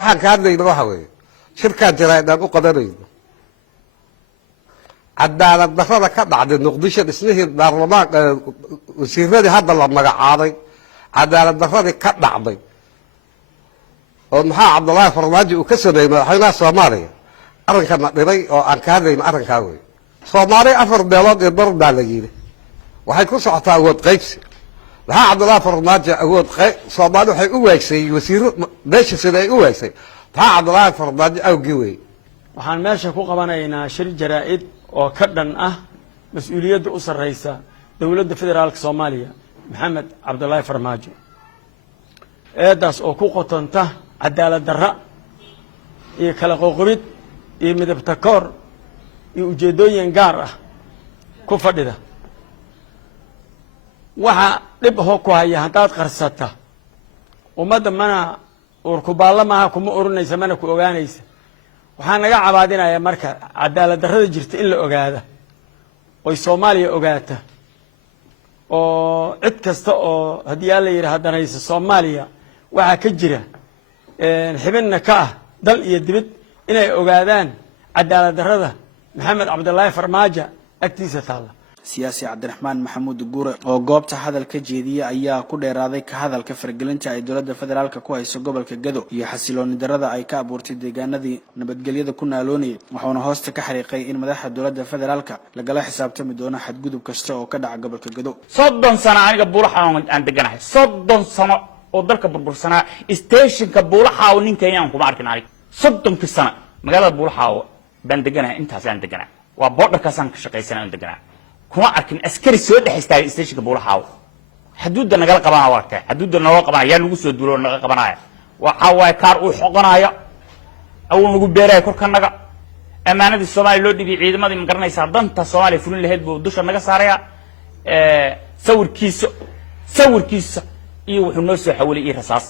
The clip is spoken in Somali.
waxaan ka hadlayna waxa weeye shirkaan jaraa'idaan u qadanayno cadaalad darrada ka dhacday muqdisho dhismihii baarlamaanka wasiiradii hadda la magacaabay cadaalad darradii ka dhacday oo maxaa cabdullaahi farmaajo uu ka sameeyey madaxweynaha soomaaliya arrinkana dhibay oo aan ka hadlayno arrinkaa wey soomaali 4 beelood ee bar baa la yidhi waxay ku socotaa awood qaybsi maxaa cabdullaahi farmaajo awood soomaali waxay u waagsay wasiiro meesha sida ay u waagsay maxaa cabdullaahi farmaajo awgii wey waxaan meesha ku qabanaynaa shir jaraa'id oo ka dhan ah mas-uuliyadda u sarreysa dowladda federaalka soomaaliya maxamed cabdullaahi farmaajo eedaas oo ku qotonta cadaalad darra iyo kala qoqobid iyo midabta koor iyo ujeeddooyin gaar ah ku fadhida waxa dhib ahoo ku haya haddaad qarsata ummadda mana uurkubaallo maaha kuma oranaysa mana ku ogaanaysa waxaa naga cabaadinaya marka cadaalad darrada jirta in la ogaada oy soomaaliya ogaata oo cid kasta oo haddii aan la yidhaha danaysa soomaaliya waxaa ka jira xibinna ka ah dal iyo dibid inay ogaadaan cadaalad darrada maxamed cabdullaahi farmaajo agtiisa taalla siyaasi cabdiraxmaan maxamuud guure oo goobta hadal ka jeediyay ayaa ku dheeraaday ka hadalka fargelinta ay dowladda federaalka ku hayso gobolka Gado iyo xasilooni darrada ay ka abuurtay deegaanadii nabadgelyada ku naaloonayay wuxuuna hoosta ka xariiqay in madaxda dowladda federaalka lagala xisaabtami doono xadgudub kasta oo ka dhaca gobolka Gado 30 sano aniga buulaha aan deganahay 30 sano oo dalka burbursanaa stationka buulaha oo ninkayaan kuma arkin aniga 30 sano magaalada buulaha baan deganahay intaas aan deganahay waa borderkaasaan ka shaqaysanaa aan deganahay kuma arkin askari soo dhaxaystay stationka buulaha xuduudda naga qabanaa warka xuduudda naga qabanaya yaa lagu soo duulo naga qabanaya waxa way kaar uu xoqanaya aw nagu beeray korkanaga amaanada Soomaaliya loo dhigay ciidamadii ma garanaysa danta Soomaaliya fulin lahayd buu dusha naga saaraya sawirkiisa iyo wuxuu noo soo xawilay rasaas